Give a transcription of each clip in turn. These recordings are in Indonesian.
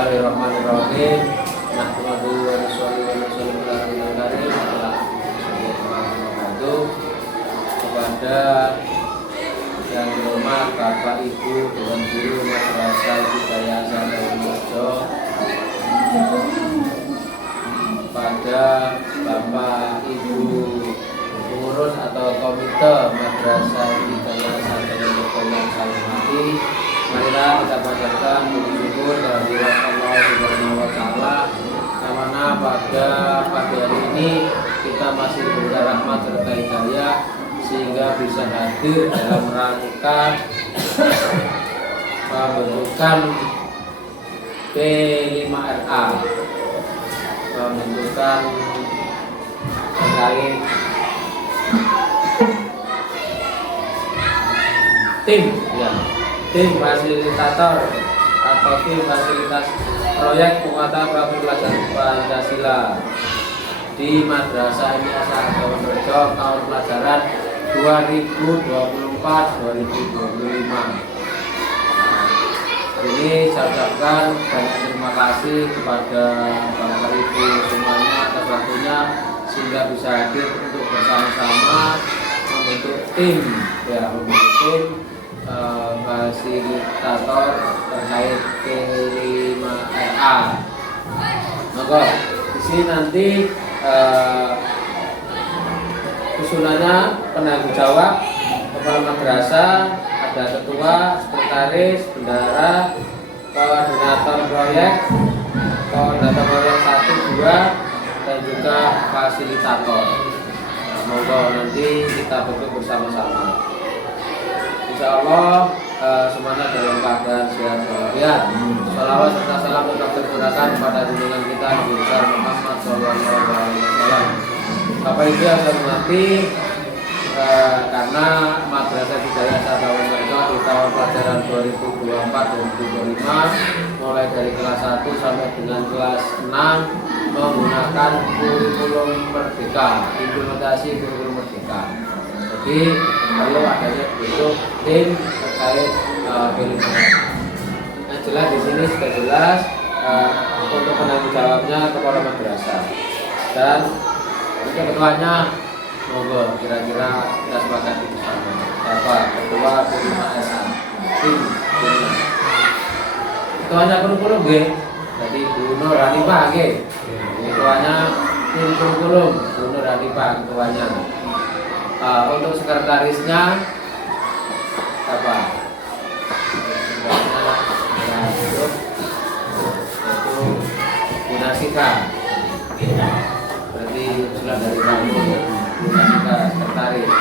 Bismillahirrahmanirrahim. Nahmadu wa nusalli wa nusallimu ala rasulil karim kepada yang hormat Bapak Ibu Dewan Guru Madrasah Hidayah Santoso, pada Bapak Ibu pengurus atau komite Madrasah Hidayah Santoso yang saya hormati, marilah kita panjatkan puji syukur dari Allah Subhanahu wa taala yang mana pada pagi hari ini kita masih diberikan rahmat serta hidayah sehingga bisa hadir dalam rangka pembentukan P5RA, pembentukan terkait tim fasilitator atau tim fasilitas proyek penguatan pelajaran Pancasila di Madrasah Hidayah Santoso tahun pelajaran 2024-2025. Ini saya ucapkan banyak terima kasih kepada Bapak Ibu semuanya atas waktunya sehingga bisa hadir untuk bersama-sama membentuk tim fasilitator terkait P5RA. Maka di sini nanti usulannya penanggung jawab kepala madrasah, ada ketua, sekretaris, bendahara, koordinator proyek 1, 2, dan juga fasilitator. Semoga nanti kita bentuk bersama-sama. Insya Allah semuanya dalam keadaan sehat walafiat. Salawat serta salam tetap tercurahkan pada junjungan kita Nabi besar Muhammad SAW. Bapak Ibu yang saya hormati, karena Madrasah Hidayah Santoso di tahun pelajaran 2024-2025 mulai dari kelas 1 sampai dengan kelas 6 menggunakan kurikulum merdeka, implementasi kurikulum merdeka. Jadi perlu adanya bentuk tim terkait P5RA. Yang jelas di sini sudah jelas untuk penanggung jawabnya kepala madrasah dan untuk ketuanya. Monggo kira-kira kita sepakati bersama. Bapak Ketua P5RA tim. Ketuanya kurikulum nggih. Jadi Bu Nur Hanifah nggih. Ketuanya tim kurikulum Bu Nur Hanifah ketuanya. Untuk sekretarisnya apa? Sekretarisnya itu Bu Nasika. Berarti usulan dari kamu Bu Nasika sekretaris.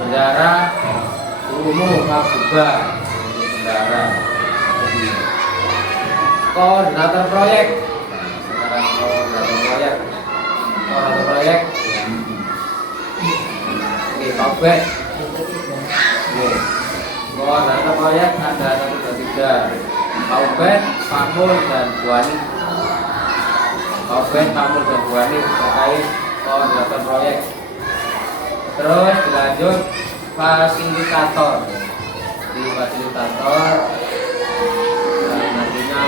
Bendahara umum Pak Buba bendahara. Koordinator proyek. Sekarang koordinator proyek. Pak Ubed, koordinator proyek ada 1, 2, 3. Pak Ubed, Pak Mul dan Bu Ani. Pak Ubed, Pak Mul dan Bu Ani terkait koordinator proyek. Terus dilanjut fasilitator. Di fasilitator nantinya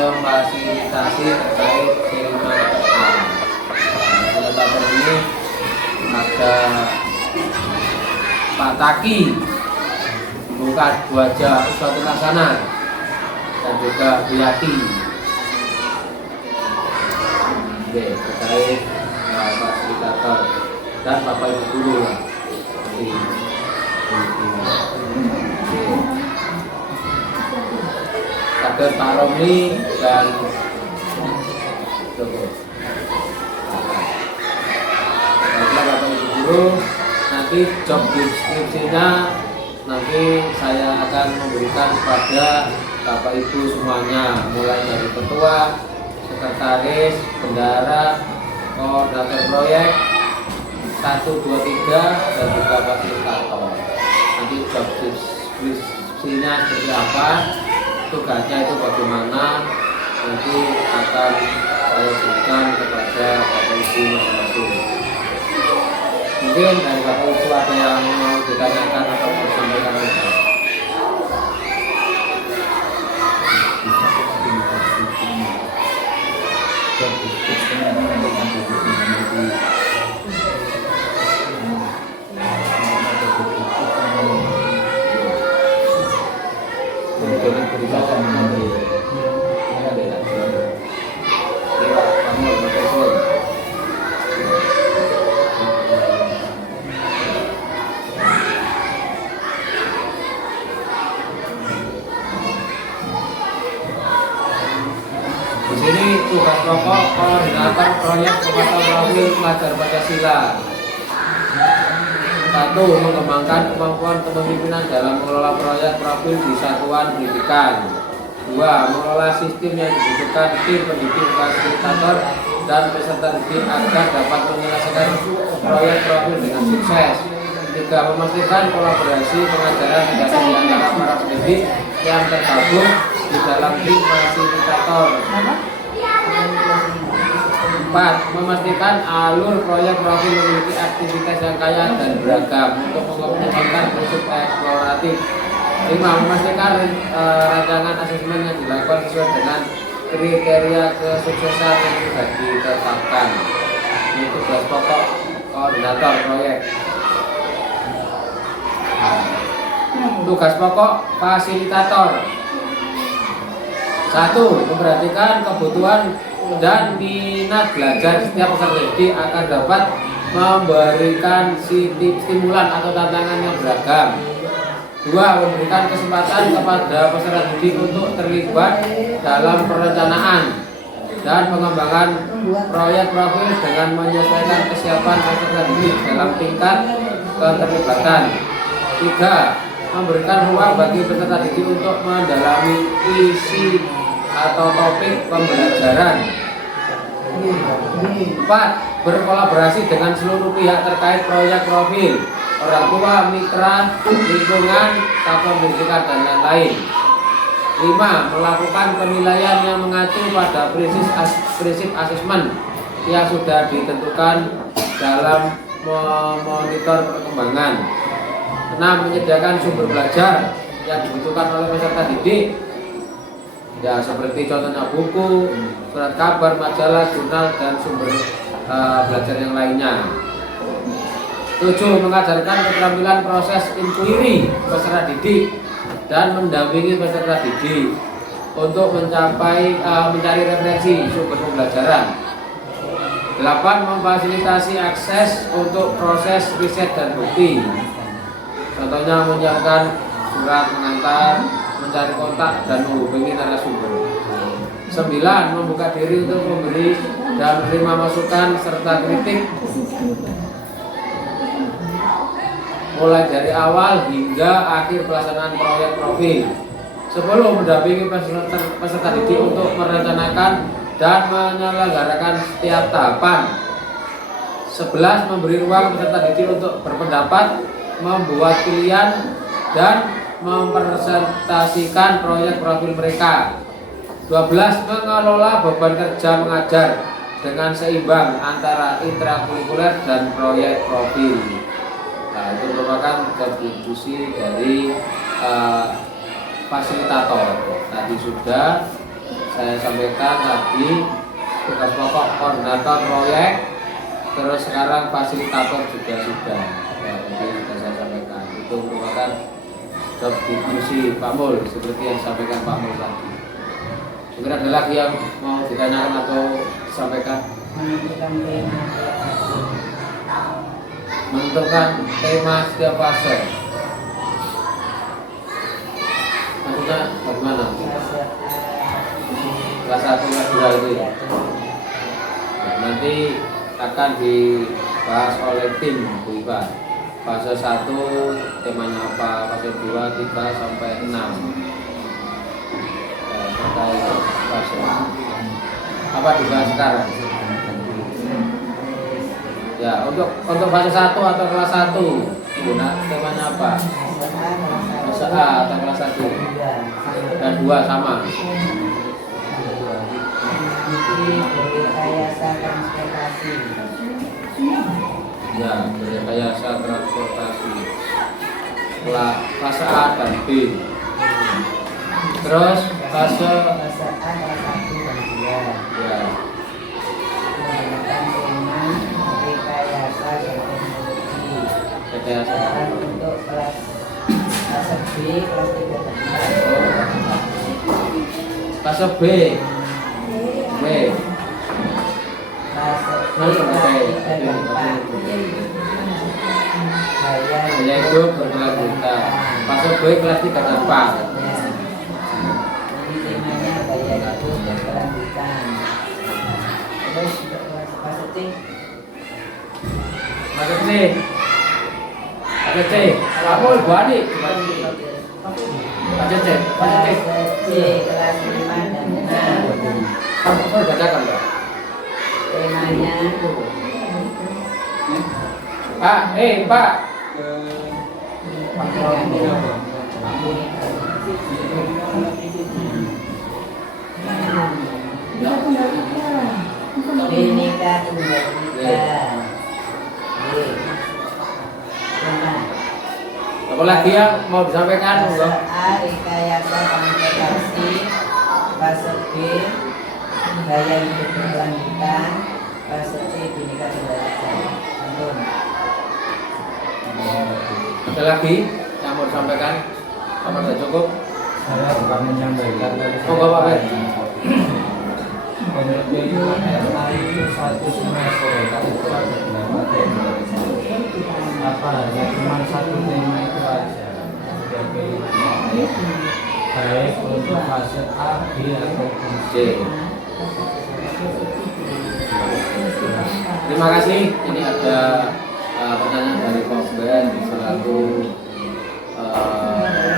memfasilitasi terkait P5RA. Fasilitator ini ada Pak Taki, bukan Bu Haja Uswatul Hasanah, dan juga Bu Yati. Terkait fasilitator dan Bapak Ibu guru lah. Ada Pak Romli dan Bapak Ibu guru. Nanti job deskripsinya nanti saya akan memberikan kepada Bapak Ibu semuanya, mulai dari ketua, sekretaris, bendahara, koordinator proyek 1, 2, 3 dan juga fasilitator. Nanti job deskripsinya seperti apa, tugasnya itu bagaimana, nanti akan saya berikan kepada Bapak Ibu masing-masing. Mungkin dari Bapak Ibu ada yang mau ditanyakan atau mau disampaikan lagi. bisa memberi. Ada tidak? Lewat kamu betul. Di sini tugas pokok koordinator proyek pemantauan profil pelajar Pancasila. 1. Mengembangkan kemampuan kepemimpinan dalam mengelola proyek profil di satuan pendidikan. 2. Mengelola sistem yang dibutuhkan tim pendidik, fasilitator, dan peserta didik agar dapat menyelesaikan proyek profil dengan sukses. 3. Memastikan kolaborasi pengajaran di antara para pendidik yang tergabung di dalam tim fasilitator. 4. Memastikan alur proyek profil memiliki aktivitas yang kaya dan beragam untuk mengoptimalkan prinsip eksploratif. 5. Memastikan rancangan asesmen yang dilakukan sesuai dengan kriteria kesuksesan yang sudah ditetapkan. Ini tugas pokok koordinator proyek. Tugas pokok fasilitator. 1. Memperhatikan kebutuhan dan minat belajar setiap peserta didik agar dapat memberikan stimulan atau tantangan yang beragam. 2. Memberikan kesempatan kepada peserta didik untuk terlibat dalam perencanaan dan pengembangan proyek profil dengan menyesuaikan kesiapan peserta didik dalam tingkat keterlibatan. 3. Memberikan ruang bagi peserta didik untuk mendalami isi atau topik pembelajaran. 4. Berkolaborasi dengan seluruh pihak terkait proyek profil, orang tua, mitra, lingkungan, satuan pendidikan, dan lain-lain. 5. Melakukan penilaian yang mengacu pada prinsip asesmen yang sudah ditentukan dalam memonitor perkembangan. 6. Menyediakan sumber belajar yang dibutuhkan oleh peserta didik, ya seperti contohnya buku, surat kabar, majalah, jurnal, dan sumber belajar yang lainnya. 7. Mengajarkan keterampilan proses inquiry peserta didik dan mendampingi peserta didik untuk mencari referensi sumber pembelajaran. 8. Memfasilitasi akses untuk proses riset dan bukti. Contohnya menyiapkan surat pengantar, mencari kontak, dan menghubungi narasumber. 9. Membuka diri untuk memberi dan menerima masukan serta kritik mulai dari awal hingga akhir pelaksanaan proyek profil. 10. Mendampingi peserta didik untuk merencanakan dan menyelenggarakan setiap tahapan. 11. Memberi ruang peserta didik untuk berpendapat, membuat pilihan, dan mempresentasikan proyek profil mereka. 12. Mengelola beban kerja mengajar dengan seimbang antara intrakurikuler dan proyek profil. Nah, itu merupakan kontribusi dari fasilitator. Tadi sudah saya sampaikan tadi tugas pokok koordinator proyek, terus sekarang fasilitator juga sudah. Ya, jadi sudah saya sampaikan. Itu merupakan job diskusi Pak Mul seperti yang disampaikan Pak Mul tadi. Mungkin ada lagi yang mau ditanyakan atau disampaikan? Menentukan tema setiap fase. Maksudnya bagaimana? Kelas 1, kelas 2 itu ya. Nah, nanti akan dibahas oleh tim Bu Ipa. Fase 1 temanya apa, fase 2, 3 sampai 6. Terkait fase apa dibahas sekarang? Ya, untuk fase 1 atau kelas 1 nah, temanya apa? Fase A atau kelas 1 dan 2 sama. Rekayasa transportasi. Ya, rekayasa transportasi. Fase A dan B. Terus fase A kelas 1 dan 2. ya. Menggunakan tema rekayasa dan teknologi. Rekayasa. Dan untuk kelas B kelas 3 dan 4. Fase B. B. Gaya hidup berkelanjutan. Fase B kelas 3 dan 4. Jadi temanya gaya hidup berkelanjutan. Terus fase C. Fase C. Fase C. Kamu Ibu Adi. Fase C. Fase C. C kelas 5 dan 6. Kamu bacakan, Pak. Temanya Pak, Pak. Bineka Tunggal Ika. Apa lagi yang mau disampaikan, Fase Bang? A rekayasa transportasi. Fase B gaya hidup berkelanjutan. Fase C Bineka Tunggal Ika. Antum. Ada lagi yang mau disampaikan? Apa sudah cukup? Saya bukan menyampaikan dari Monggo, Pak Ben. Menurut RA itu satu semester kalau itu ada berapa tema? Apa hanya cuma satu tema itu aja? Sudah pilih baik untuk fase A, B ataupun C. Terima kasih. Ini ada pertanyaan dari Pak Ben selaku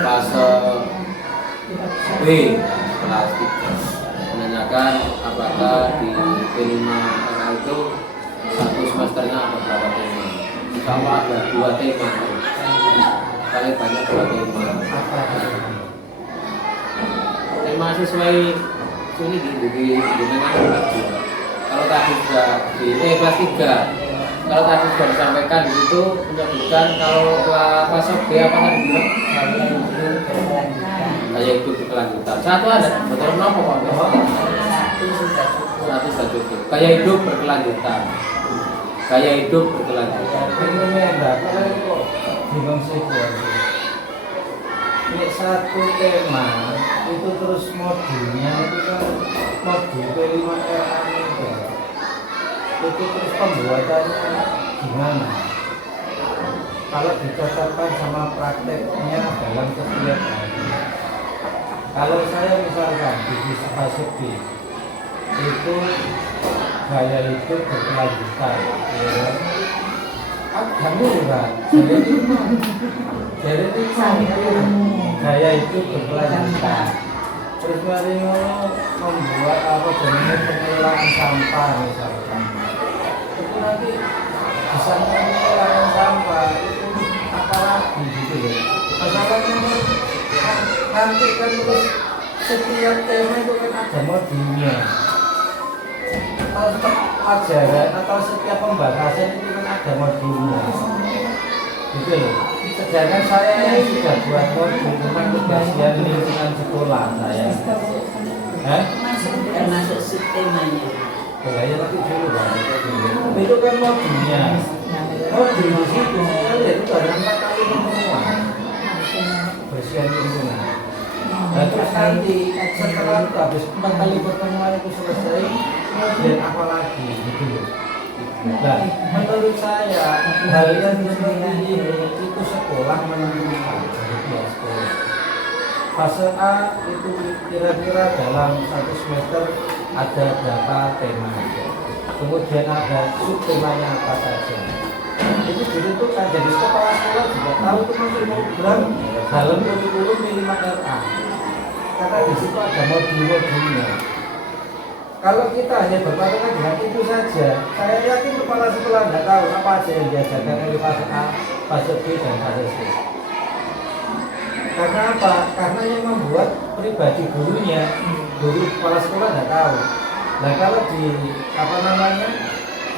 fase B kelas 3 menanyakan apakah di P5 RA itu satu semesternya ada berapa tema. Insya Allah ada 2 tema, paling banyak 2 tema. Tema sesuai sini di kalau tadi sudah di kelas 3, kalau tadi sudah disampaikan di situ menyebutkan kalau fase B apa tadi bilang? Gaya hidup berkelanjutan. Satu ada, betul nopo Pak? Satu sudah cukup. Satu sudah cukup. Gaya hidup berkelanjutan. Gaya hidup berkelanjutan. Ini enggak, kok bingung sih ya. Ini satu tema itu terus modulnya itu kan modul P5 RA itu terus pembuatannya gimana? Kalau dicocokkan sama prakteknya dalam setiap hari. Kalau saya misalkan di fase B itu gaya hidup berkelanjutan, ya. Kamu kan, jadi gaya hidup berkelanjutan. Terus mari membuat apa jenis pengelolaan sampah misalkan. Itu nanti bisa pengelolaan sampah itu apa lagi gitu ya. Masalahnya nanti kan terus setiap tema itu kan ada modulnya. Atau ajaran atau setiap pembahasan itu kan ada modulnya. Gitu loh. Sedangkan saya yang sudah buat modul tentang kebersihan lingkungan sekolah saya. Termasuk subtemanya. Ya tapi dulu kan. Itu kan modulnya. Modul di situ saya itu ada 4 kali pertemuan. Kebersihan lingkungan. Nah terus nanti setelah itu habis 4 kali pertemuan itu selesai, kemudian apa lagi gitu loh. Nah, menurut saya hal yang seperti ini itu sekolah menentukan sekolah. Fase A itu kira-kira dalam 1 semester ada berapa tema. Kemudian ada subtemanya apa saja. Itu ditentukan, jadi kepala sekolah juga tahu itu masuk program dalam kurikulum P5 RA. Karena di situ ada modul-modulnya. Kalau kita hanya berpatokan dengan itu saja, saya yakin kepala sekolah tidak tahu apa aja yang diajarkan oleh fase A, fase B, dan fase C. Karena apa? Karena yang membuat pribadi gurunya, guru kepala sekolah tidak tahu. Nah kalau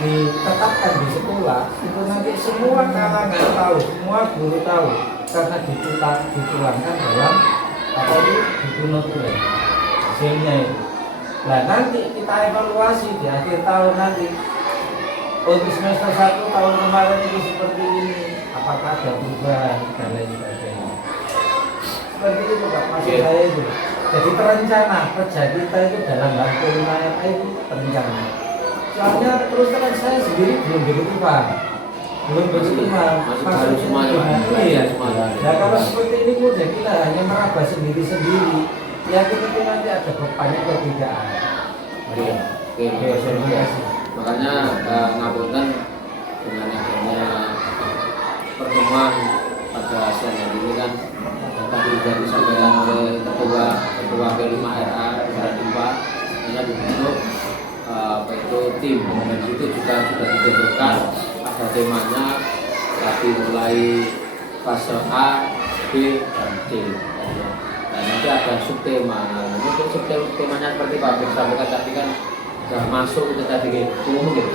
ditetapkan di sekolah, itu nanti semua kalangan tahu, semua guru tahu, karena dituangkan dalam buku notulen hasilnya itu. Nah nanti kita evaluasi di akhir tahun nanti untuk semester 1 tahun kemarin itu seperti ini, apakah ada perubahan dan lain sebagainya. Seperti itu Pak, maksud saya itu. Jadi terencana kerja kita itu dalam waktu 5 RT itu terencana. Soalnya terus terang saya sendiri belum begitu paham. Belum begitu paham. masih baru semuanya, Pak. Iya. Semuanya. Nah kalau seperti ini udah kita hanya meraba sendiri-sendiri, ya kita nanti ada bebannya atau tidak. Oke, Oke, terima kasih. makanya ngapunten dengan adanya pertemuan pada siang hari ini kan tadi sudah disampaikan oleh ketua P5RA Dimpa hanya dibentuk apa itu tim, dan itu juga sudah ditentukan ada temanya tadi mulai fase A, B, dan C. Dan nanti ada subtema. Nah, untuk subtemanya seperti Pak Abdul sampaikan tadi kan sudah masuk itu tadi gitu, mungkin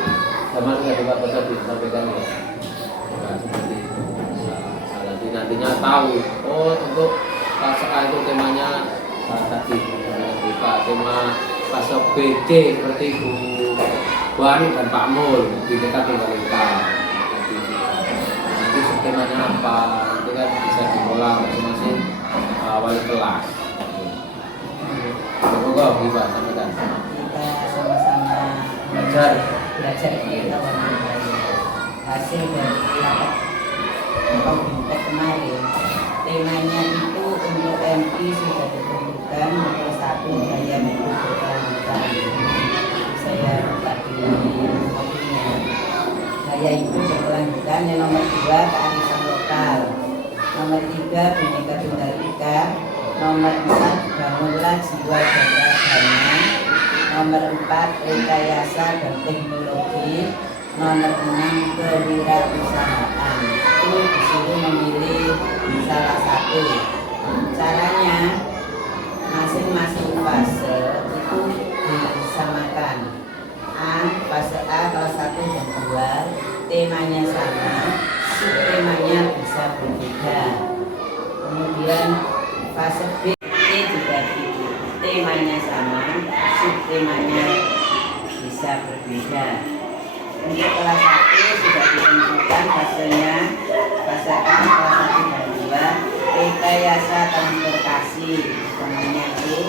sudah masuk tadi Pak Abdul tadi sampaikan ya. Nah, seperti itu. Nah, nanti nantinya tahu. Oh, untuk fase A itu temanya tadi kita tema fase B, C seperti Bu Ani dan Pak Mul di dekat Tunggalika. Nanti subtemanya apa? Itu kan bisa diolah masing-masing wali kelas. Semoga Pak sampaikan. Kita sama-sama Belajar. kita warna hasil dari rapat Bintang kemarin. Temanya itu untuk MI sudah ditentukan nomor 1 gaya hidup berkelanjutan. Saya tadi kopinya gaya hidup berkelanjutan. Yang nomor 2 kearifan lokal. Nomor 3 Bhinneka Tunggal Ika. Nomor 4 bangunlah jiwa beragama. Nomor 4 rekayasa dan teknologi. Nomor 6 kewirausahaan. Itu disuruh memilih salah satu. Caranya masing-masing fase itu disamakan. Fase A kelas 1 dan 2 temanya sama, subtemanya bisa berbeda. Kemudian fase B juga begitu, temanya sama, subtemanya bisa berbeda. Untuk kelas 1 sudah ditentukan fasenya, fase A kelas 1 dan 2 rekayasa transportasi. Namanya itu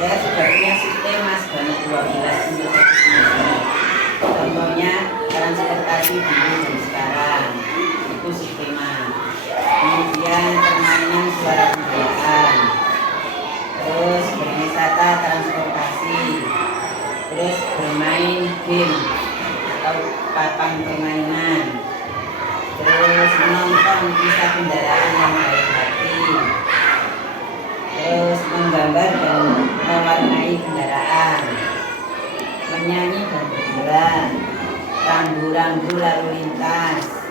saya sudah punya sistema sebanyak 12 untuk semester. Contohnya transportasi dulu dan sekarang itu sistema. Kemudian permainan suara kebudayaan, terus berwisata transportasi, terus bermain game atau papan permainan, terus menonton kisah kendaraan yang baik hati, terus menggambar dan mewarnai kendaraan, menyanyi dan berjualan, rambu-rambu lalu lintas,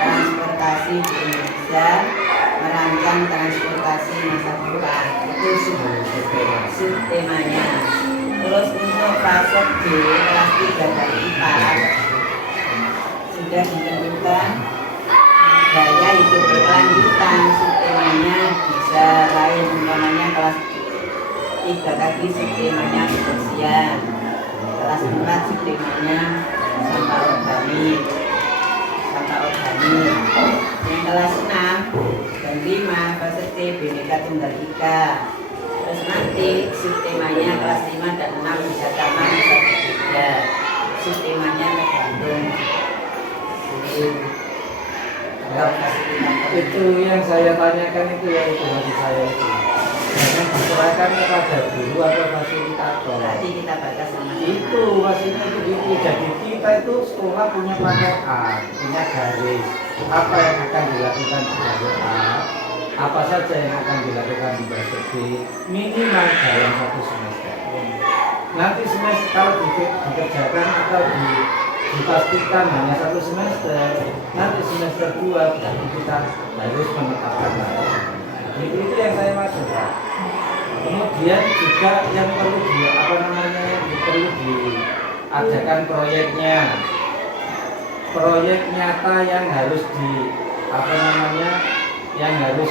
transportasi di Indonesia, merancang transportasi masa depan. Itu subtemanya. Terus untuk fase B kelas 3 dan 4 sudah ditentukan gaya hidup berkelanjutan. Subtemanya bisa lain, umpamanya kelas 3 tadi subtemanya kebersihan, kelas 4 subtemanya sampah organik. Yang kelas 6 dan 5 fase C Bhinneka Tunggal Ika. Terus nanti subtemanya kelas 5 dan 6 bisa sama, bisa berbeda. Subtemanya tergantung Itu yang saya tanyakan itu ya itu bagi saya itu. Jangan diserahkan kepada guru atau fasilitator. Nanti kita batas sama Itu maksudnya itu gitu. Jadi kita itu sekolah punya patokan, punya garis. Apa yang akan dilakukan di fase A, apa saja yang akan dilakukan di fase B, minimal dalam 1 semester. Nanti semester kalau dikerjakan atau dipastikan hanya 1 semester, nanti semester 2 berarti kita harus menetapkan lagi. Itu yang saya maksudkan. Kemudian juga yang perlu perlu diadakan proyeknya, proyek nyata yang harus yang harus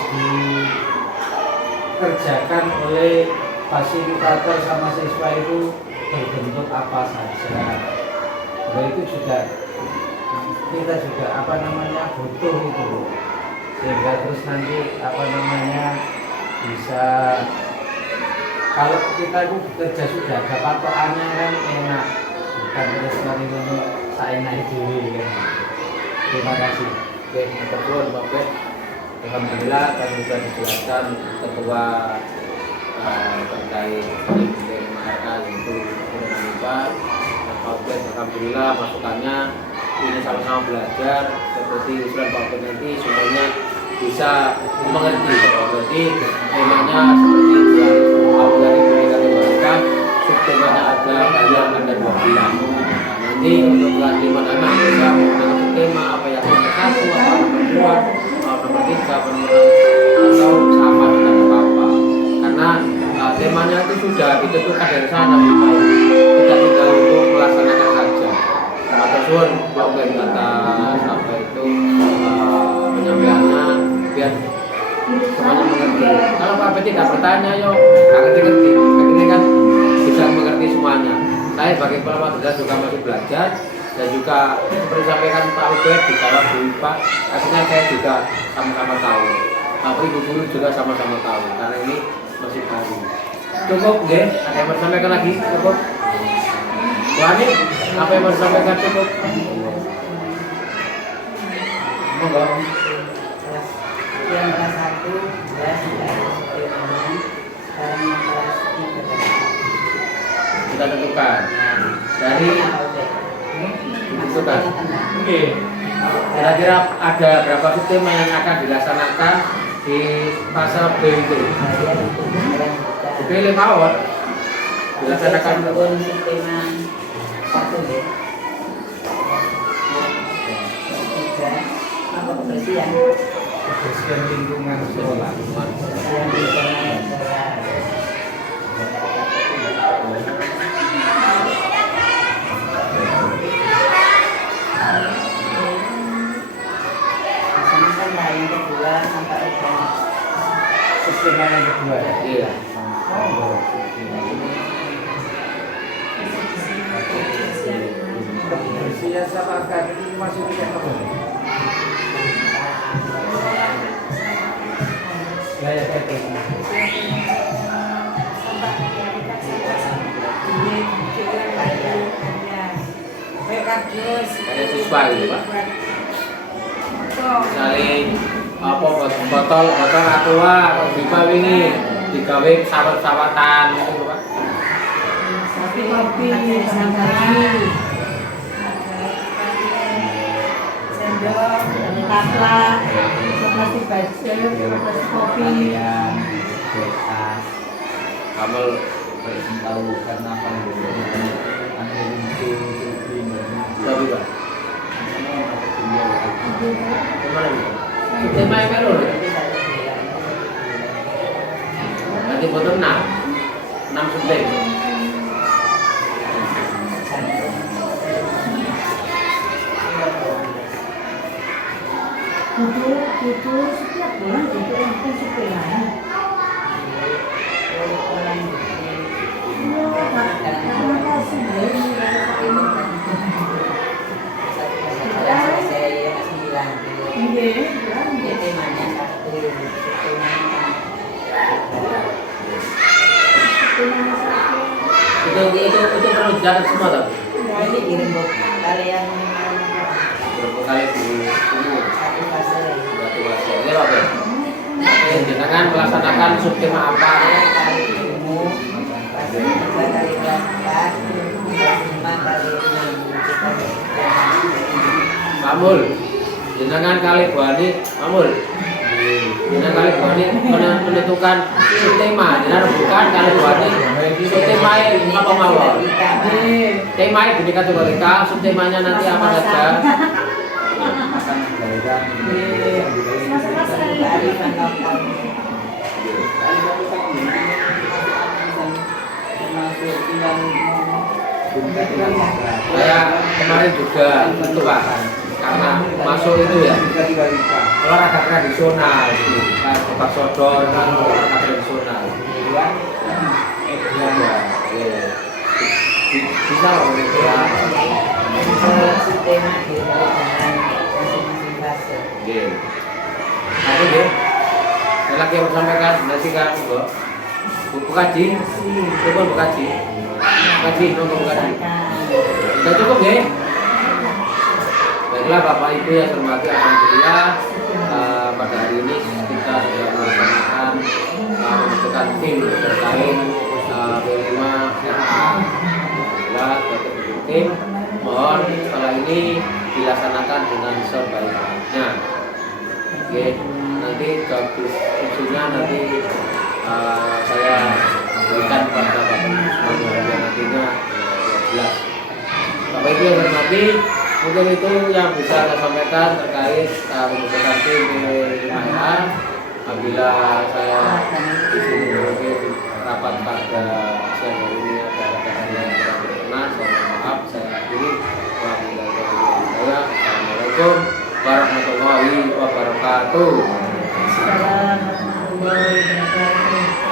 dikerjakan oleh fasilitator sama siswa itu berbentuk apa saja. Nah, itu juga kita juga butuh itu, sehingga terus nanti bisa kalau kita itu bekerja sudah ada patokannya kan enak, bukan terus lari saya naik dulu kan. Terima kasih. Oke, teman-teman, Bapak. Alhamdulillah tadi sudah dijelaskan ketua terkait MHRK yaitu Pak Ubed. Alhamdulillah masukannya ini sama-sama belajar seperti usulan Pak Ubed nanti semuanya bisa mengerti. Jadi temanya seperti awal dari pendidikan mereka, subtemanya ada banyak, ada 12. Nanti untuk kelas 5 dan 6 bisa menggunakan tema apa yang nomor 1, apa nomor 2, nomor 3, atau sama dengan apa-apa. Karena temanya itu sudah ditentukan dari sana, kita tinggal untuk melaksanakan saja. Atau suun bagian atas apa itu penyampaiannya biar semuanya mengerti. Kalau Pak tidak bertanya, yo nggak ngerti-ngerti. Ini kan bisa mengerti semuanya. Saya sebagai kepala madrasah juga masih belajar dan juga seperti disampaikan Pak Ubed dijawab dulu Pak. Akhirnya saya juga sama-sama tahu. Bapak Ibu guru juga sama-sama tahu karena ini masih baru. Cukup, nggih? Ada yang mau disampaikan lagi? Cukup. Wani, apa yang mau disampaikan cukup? Monggo. Yang kelas 1 sudah sekarang yang kelas 3 Kita tentukan dari ditentukan. Oke. Kira-kira ada berapa tema yang akan dilaksanakan di fase B itu? Oke, 5 awal dilaksanakan tema 1 ya. Apa kebersihan? Kebersihan lingkungan sekolah. Kebersihan lingkungan sekolah. Laksanakanlah yang kedua sampai organik. Sistem yang kedua. iya. Kebersihan sama akademik ini maksudnya apa? Gaya teknik. Kayak siswa gitu Pak. Saling apa botol aqua Bipa ini digawe sawat-sawatan gitu Pak. Kopi, sendok, taplak, plastik baju, plastik kopi. Kamu Tahu karena apa? tahu Pak. Kemana Pak? Tema yang baru. Nanti foto 6 subjek. Butuh setiap bulan butuh untuk suplemen. Terima kasih ini. Temanya 1. Itu perlu dicatat semua tak? Ini dirembuk kalian Berapa kali dulu? satu fase. Satu fase. Ini Pak Ben. Oke, jenengan melaksanakan subtema apa? Kali ilmu, fase 3 kali kelas 4, kelas 5 kali 6. Mamul. Jenengan kali buani, Mamul. Jenengan kali buani menentukan subtema. Jenengan bukan kali buani. Subtema apa mawon? Tema Bhinneka Tunggal Ika, subtemanya nanti apa saja? Saya kemarin juga itu Pak, karena masuk itu ya olahraga tradisional, obat sodor kan olahraga tradisional. Bisa loh ya. Sistema dengan masing-masing fase. Aku deh. Ada lagi yang mau sampaikan nanti kan, Mbak. Bu Kaji, coba Bu Kaji, nomor Bu Kaji. Sudah cukup ya? Baiklah Bapak Ibu yang saya hormati, alhamdulillah pada hari ini kita sudah melaksanakan membentukkan tim terkait B5 RA. Alhamdulillah kita bentuk tim. Mohon setelah ini dilaksanakan dengan sebaik-baiknya. Oke, nanti job deskripsinya nanti saya berikan pada Bapak Ibu semuanya biar nantinya jelas. Bapak Ibu yang hormati, mungkin itu yang bisa saya sampaikan terkait pembentukan tim B5RA. Apabila saya di sini mungkin rapat pada siang hari ini ada hal yang kurang berkenan, saya mohon maaf. Saya akhiri. Assalamualaikum warahmatullahi wabarakatuh. Assalamualaikum warahmatullahi wabarakatuh.